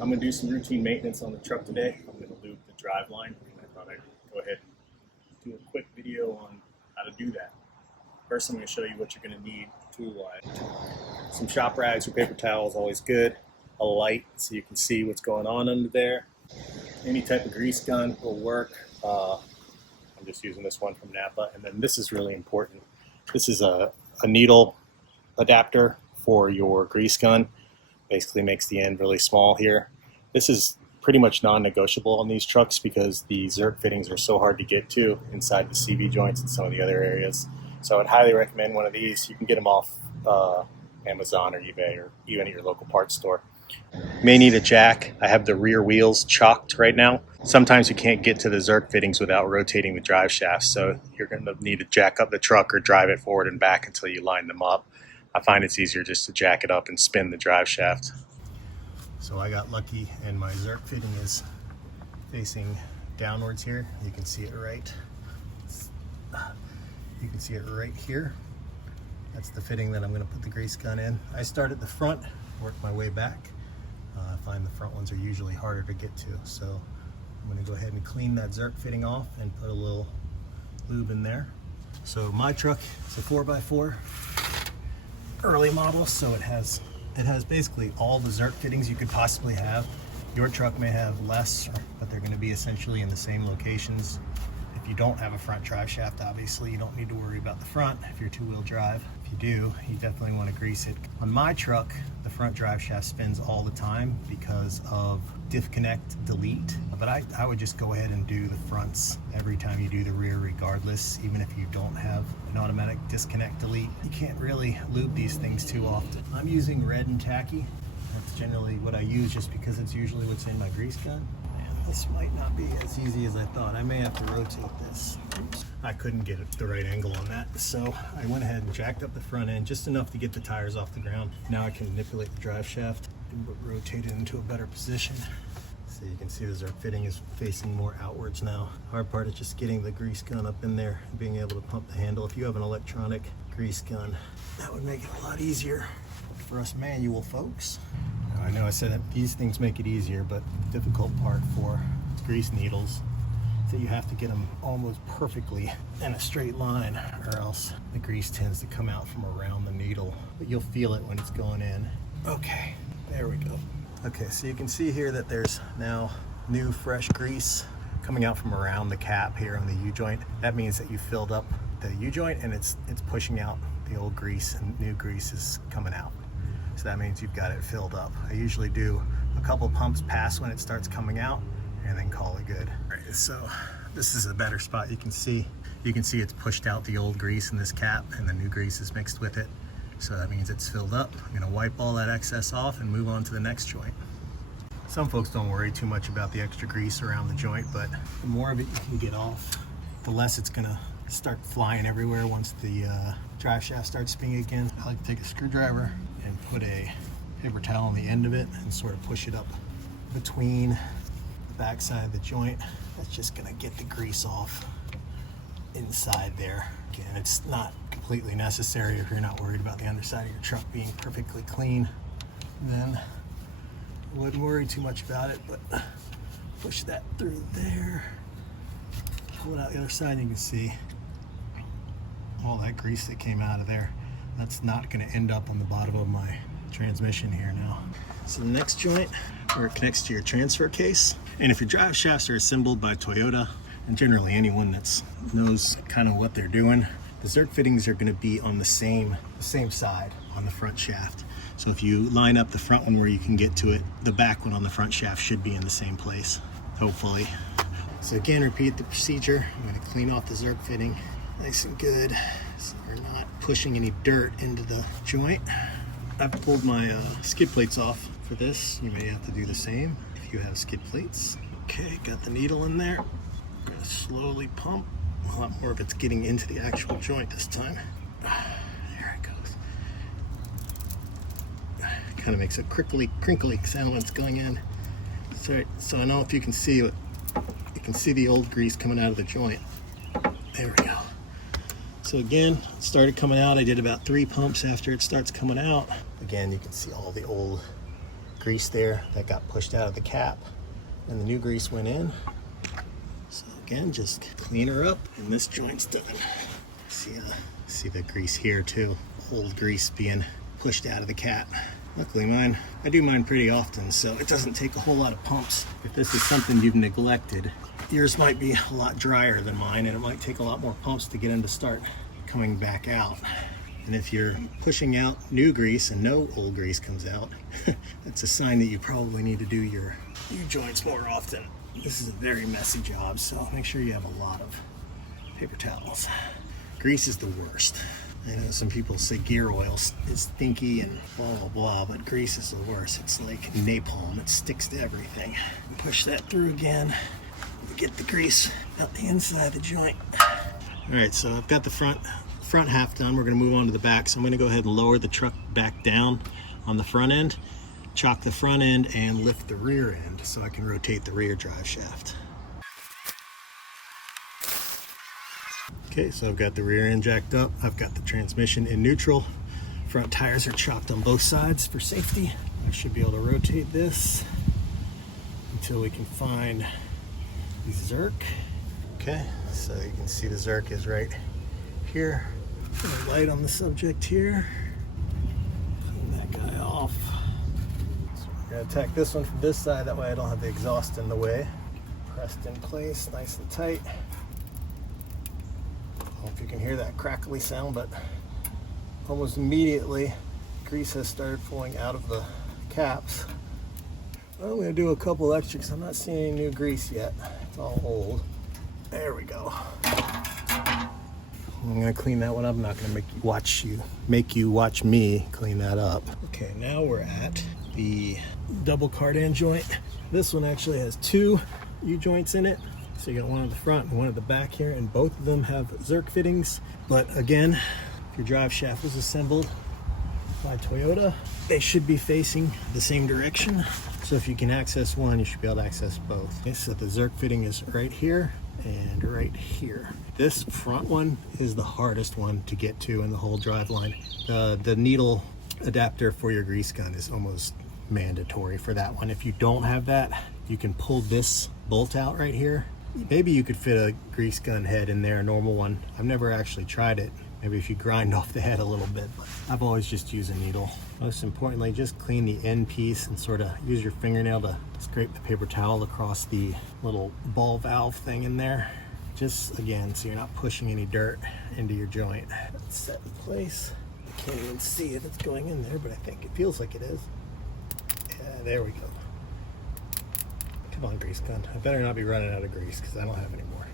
I'm going to do some routine maintenance on the truck today. I'm going to lube the driveline, and I thought I'd go ahead and do a quick video on how to do that. First, I'm going to show you what you're going to need tool-wise. Some shop rags or paper towels, always good. A light so you can see what's going on under there. Any type of grease gun will work. I'm just using this one from Napa. And then this is really important. This is a needle adapter for your grease gun. Basically makes the end really small here. This is pretty much non-negotiable on these trucks because the zerk fittings are so hard to get to inside the CV joints and some of the other areas. So I'd highly recommend one of these. You can get them off Amazon or eBay or even at your local parts store. You may need a jack. I have the rear wheels chocked right now. Sometimes you can't get to the zerk fittings without rotating the drive shafts, so you're going to need to jack up the truck or drive it forward and back until you line them up. I find it's easier just to jack it up and spin the drive shaft. So I got lucky and my zerk fitting is facing downwards here. You can see it right. You can see it right here. That's the fitting that I'm going to put the grease gun in. I start at the front, work my way back. I find the front ones are usually harder to get to, so I'm going to go ahead and clean that zerk fitting off and put a little lube in there. So my truck is a 4x4 early model, so it has basically all the zerk fittings you could possibly have. Your truck may have less, but they're going to be essentially in the same locations. If you don't have a front drive shaft, obviously you don't need to worry about the front if you're two-wheel drive. If you do, you definitely want to grease it. On my truck, the front drive shaft spins all the time because of disconnect delete, but I would just go ahead and do the fronts every time you do the rear regardless, even if you don't have an automatic disconnect delete. You can't really lube these things too often. I'm using red and tacky. That's generally what I use just because it's usually what's in my grease gun. This might not be as easy as I thought. I may have to rotate this. Oops. I couldn't get the right angle on that, so I went ahead and jacked up the front end just enough to get the tires off the ground. Now I can manipulate the drive shaft and rotate it into a better position. So you can see the zerk fitting is facing more outwards now. Hard part is just getting the grease gun up in there and being able to pump the handle. If you have an electronic grease gun, that would make it a lot easier. For us manual folks, I know I said that these things make it easier, but the difficult part for grease needles is that you have to get them almost perfectly in a straight line, or else the grease tends to come out from around the needle, but you'll feel it when it's going in. Okay, there we go. Okay, so you can see here that there's now new fresh grease coming out from around the cap here on the U-joint. That means that you filled up the U-joint and it's pushing out the old grease and new grease is coming out. So that means you've got it filled up. I usually do a couple pumps past when it starts coming out and then call it good. All right, so this is a better spot. You can see it's pushed out the old grease in this cap and the new grease is mixed with it. So that means it's filled up. I'm gonna wipe all that excess off and move on to the next joint. Some folks don't worry too much about the extra grease around the joint, but the more of it you can get off, the less it's gonna start flying everywhere once the drive shaft starts spinning again. I like to take a screwdriver and put a paper towel on the end of it and sort of push it up between the back side of the joint. That's just gonna get the grease off inside there. Again, it's not completely necessary if you're not worried about the underside of your truck being perfectly clean. Then I wouldn't worry too much about it, but push that through there. Pull it out the other side and you can see all that grease that came out of there. That's not going to end up on the bottom of my transmission here now. So the next joint, where it connects to your transfer case. And if your drive shafts are assembled by Toyota, and generally anyone that knows kind of what they're doing, the zerk fittings are going to be on the same side on the front shaft. So if you line up the front one where you can get to it, the back one on the front shaft should be in the same place, hopefully. So again, repeat the procedure. I'm going to clean off the zerk fitting nice and good so we're not pushing any dirt into the joint. I've pulled my skid plates off for this. You may have to do the same if you have skid plates. Okay, got the needle in there. I'm going to slowly pump. A lot more of it's getting into the actual joint this time. There it goes. It kind of makes a crinkly sound when it's going in. So I don't know if you can see it. You can see the old grease coming out of the joint. There we go. So again, it started coming out. I did about 3 pumps after it starts coming out. Again, you can see all the old grease there that got pushed out of the cap, and the new grease went in. So again, just clean her up, and this joint's done. See the grease here too, old grease being pushed out of the cap. Luckily I do mine pretty often, so it doesn't take a whole lot of pumps. If this is something you've neglected, yours might be a lot drier than mine, and it might take a lot more pumps to get them to start coming back out. And if you're pushing out new grease and no old grease comes out, that's a sign that you probably need to do your joints more often. This is a very messy job, so make sure you have a lot of paper towels. Grease is the worst. I know some people say gear oil is stinky and blah, blah, blah, but grease is the worst. It's like napalm. It sticks to everything. Push that through again to get the grease out the inside of the joint. All right, so I've got the front half done. We're gonna move on to the back. So I'm gonna go ahead and lower the truck back down on the front end, chock the front end, and lift the rear end so I can rotate the rear drive shaft. Okay, so I've got the rear end jacked up. I've got the transmission in neutral. Front tires are chocked on both sides for safety. I should be able to rotate this until we can find the zerk. Okay, so you can see the zerk is right here. Put a light on the subject here. Clean that guy off. So we're gonna attack this one from this side, that way I don't have the exhaust in the way. Pressed in place, nice and tight. Hope you can hear that crackly sound, but almost immediately grease has started flowing out of the caps. Well, I'm going to do a couple extra because I'm not seeing any new grease yet. It's all old. There we go. I'm going to clean that one up. I'm not going to make you watch me clean that up. Okay, now we're at the double cardan joint. This one actually has two U-joints in it. So you got one at the front and one at the back here, and both of them have zerk fittings. But again, if your drive shaft was assembled by Toyota, they should be facing the same direction. So if you can access one, you should be able to access both. Okay, so the zerk fitting is right here and right here. This front one is the hardest one to get to in the whole Driveline. The needle adapter for your grease gun is almost mandatory for that one. If you don't have that, you can pull this bolt out right here. Maybe you could fit a grease gun head in there, a normal one. I've never actually tried it. Maybe if you grind off the head a little bit, but I've always just used a needle. Most importantly, just clean the end piece and sort of use your fingernail to scrape the paper towel across the little ball valve thing in there. Just again, so you're not pushing any dirt into your joint. It's set in place. I can't even see if it's going in there, but I think it feels like it is. Yeah, there we go. Come on, grease gun. I better not be running out of grease because I don't have any more.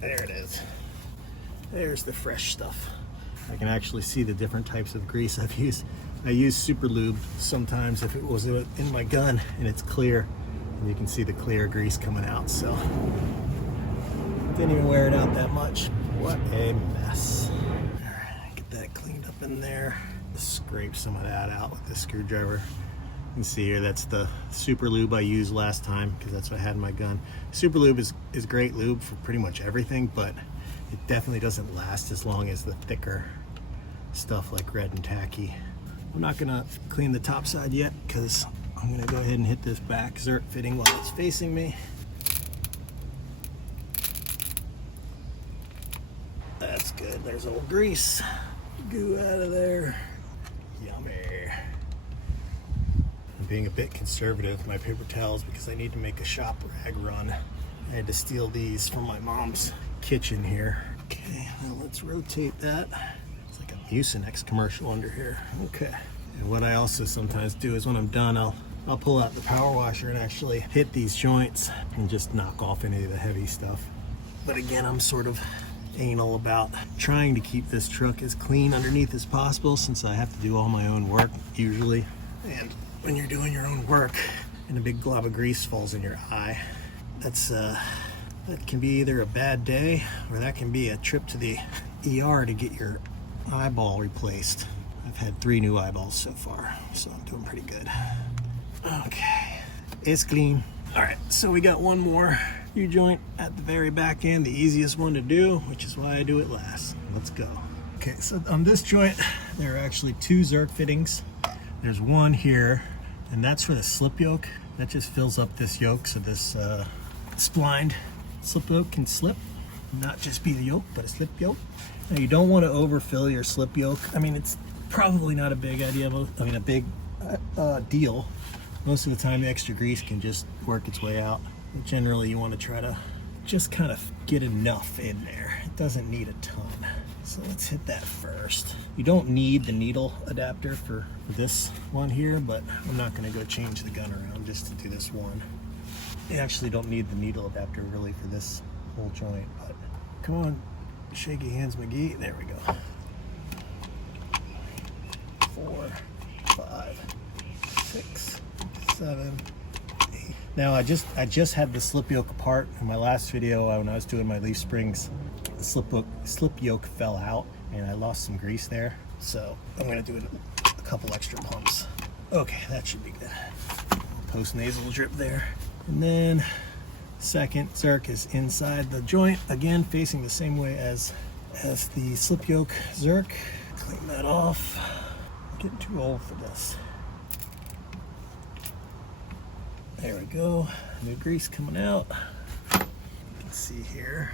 There it is. There's the fresh stuff. I can actually see the different types of grease I've used. I use super lube sometimes if it was in my gun and it's clear, and you can see the clear grease coming out. So didn't even wear it out that much. What a mess. All right, get that cleaned up in there. Scrape some of that out with this screwdriver. You can see here, that's the super lube I used last time because that's what I had in my gun. Super lube is great lube for pretty much everything, but it definitely doesn't last as long as the thicker stuff like Red and Tacky. I'm not gonna clean the top side yet because I'm gonna go ahead and hit this back zerk fitting while it's facing me. That's good. There's old grease. Goo out of there. Yummy. I'm being a bit conservative with my paper towels because I need to make a shop rag run. I had to steal these from my mom's kitchen here. Okay, now let's rotate that. It's like a Mucinex commercial under here. Okay. And what I also sometimes do is when I'm done, I'll pull out the power washer and actually hit these joints and just knock off any of the heavy stuff. But again, I'm sort of anal about trying to keep this truck as clean underneath as possible since I have to do all my own work usually. And when you're doing your own work and a big glob of grease falls in your eye, that can be either a bad day or that can be a trip to the ER to get your eyeball replaced. I've had 3 new eyeballs so far, so I'm doing pretty good. Okay, it's clean. All right, so we got one more U-joint at the very back end, the easiest one to do, which is why I do it last. Let's go. Okay, so on this joint, there are actually 2 zerk fittings. There's one here, and that's for the slip yoke. That just fills up this yoke so this splined slip yoke can slip, not just be the yoke, but a slip yoke. Now you don't want to overfill your slip yoke. I mean, it's probably not a big idea, a big deal. Most of the time, the extra grease can just work its way out. But generally, you want to try to just kind of get enough in there. It doesn't need a ton. So let's hit that first. You don't need the needle adapter for this one here, but I'm not going to go change the gun around just to do this one. You actually don't need the needle adapter really for this whole joint, but come on, shaky hands McGee. There we go. 4, 5, 6, 7, 8. Now I just had the slip yoke apart in my last video when I was doing my leaf springs. The slip yoke fell out and I lost some grease there, so I'm going to do a couple extra pumps. Okay, that should be good. Post nasal drip there, and then second zerk is inside the joint again, facing the same way as the slip yoke zerk. Clean that off. I'm getting too old for this. There we go. New grease coming out. You can see here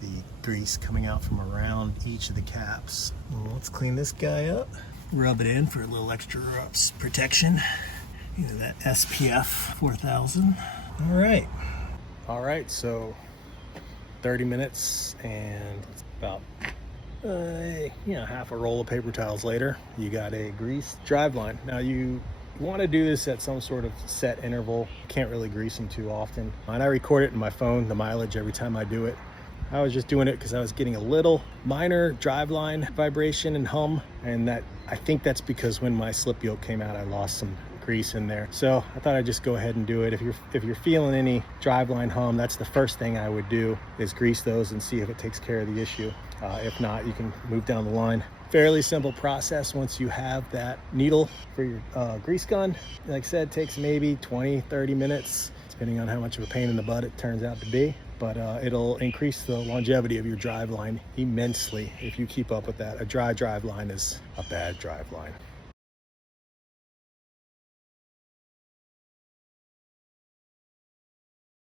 the grease coming out from around each of the caps. Well, let's clean this guy up. Rub it in for a little extra protection. You know, that SPF 4000. All right, so 30 minutes and it's about half a roll of paper towels later, you got a greased driveline. Now you want to do this at some sort of set interval. Can't really grease them too often. And I record it in my phone, the mileage every time I do it. I was just doing it because I was getting a little minor driveline vibration and hum, and I think that's because when my slip yoke came out, I lost some grease in there. So I thought I'd just go ahead and do it. If you're feeling any driveline hum, that's the first thing I would do, is grease those and see if it takes care of the issue. If not, you can move down the line. Fairly simple process once you have that needle for your grease gun. Like I said, it takes maybe 20-30 minutes, depending on how much of a pain in the butt it turns out to be. But it'll increase the longevity of your driveline immensely if you keep up with that. A dry driveline is a bad driveline.